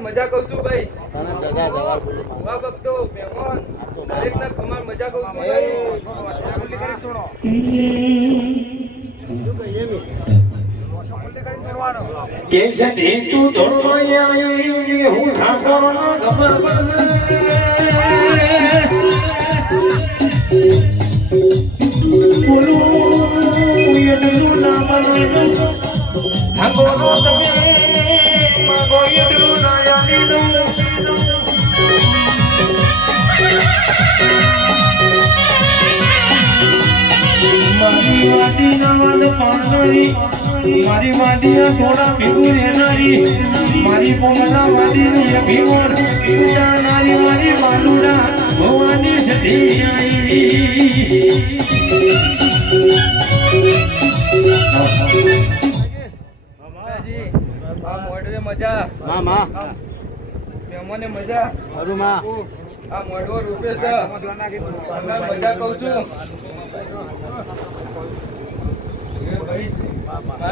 મજા કહું છું ભાઈ ભૂવા ભક્તો મહેમાન દરેક ના ખમાન મજા કહું છું કે છે તું ધોળવાયા હું ઠાકોર ના ખબર પડશે એટલું ના બને ઠાકોર નો તમે માગો એટલું ના યાદી દઉં મારી વાદી ના વાદ પાડનારી મારી વાદીયા થોડા ભીગું રહેનારી મારી પોમના વાદીની ભીગોળ ઉડાનારી મારી વાલુડા ભવાની સધી મજા મહેમાને મજા આ મોડવો રૂપે છે મજા કઉ છું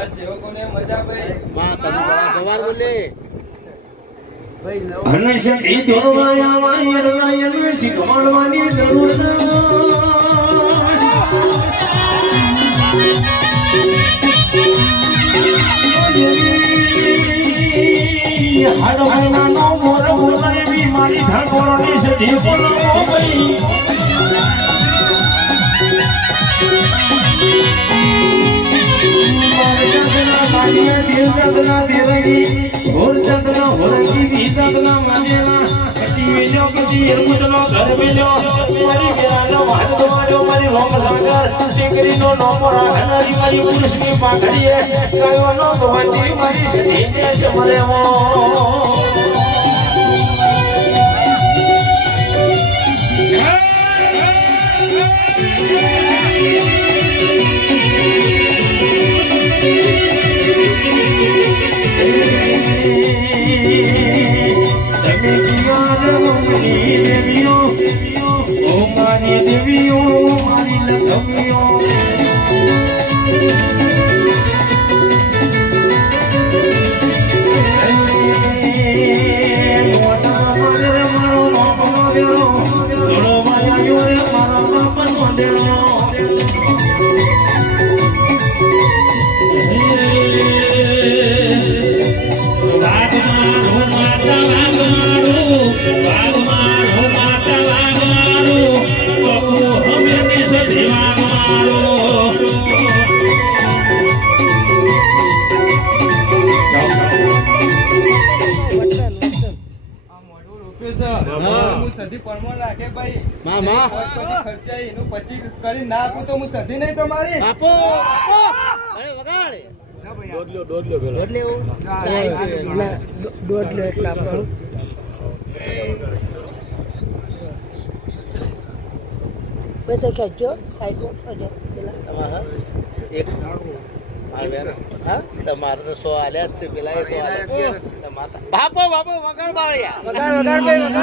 સેવકોને મજા ભાઈ શીખવાડવાની જરૂર હાડ મહિનાનો મોર બોલાવી મારી ઠાકોરની સધી બોલાવો ભાઈ સધી પરમો રાખે ભાઈ ખર્ચા એનું પછી કરી ના આપું તો હું સધી નહીં તમારી આપો દોઢ એટલા ખેંચ્યો સાઈડ એક તમારે તો 100 આલ્યા જ છે પેલા 100 આલ્યા બાપો બાપો વગાડ બાળ્યા વગાડ ભાઈ વગાડ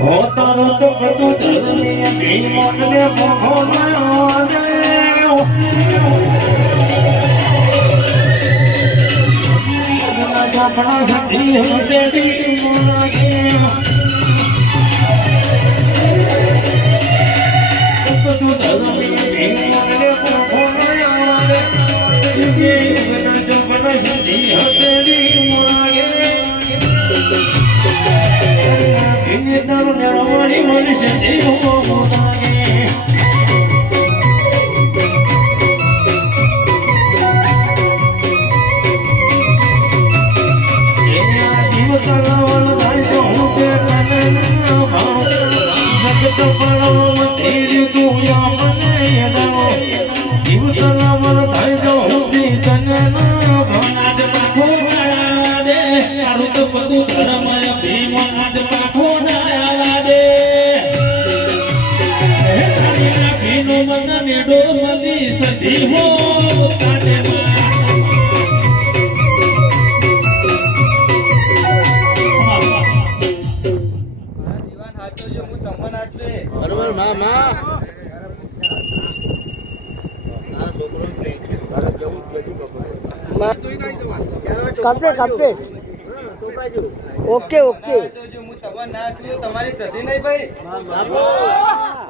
હો તારો તો બધું ધર્મીય ભીમોને ભગવાન આપણા સતી હતેડી મોનાગે બધું ધર્મીય ભીમોને ભગવાન આપણા સતી હતેડી મોનાગે ini taruh nyarawani manusia jiwa modange ini jiwa kalawal layu huke kanena mau sakit palau matiri duya mane yadano jiwa kalawal layu huke kanena bana japa khode arut padu dharamaya bhiman ડોમલી સજી હો તાને દીવાન હાચો જો હું તમને નાચવે બરોબર માં complete okay okay જો હું તમને નાચવું તમારી સધી નહીં ભાઈ ભાઈ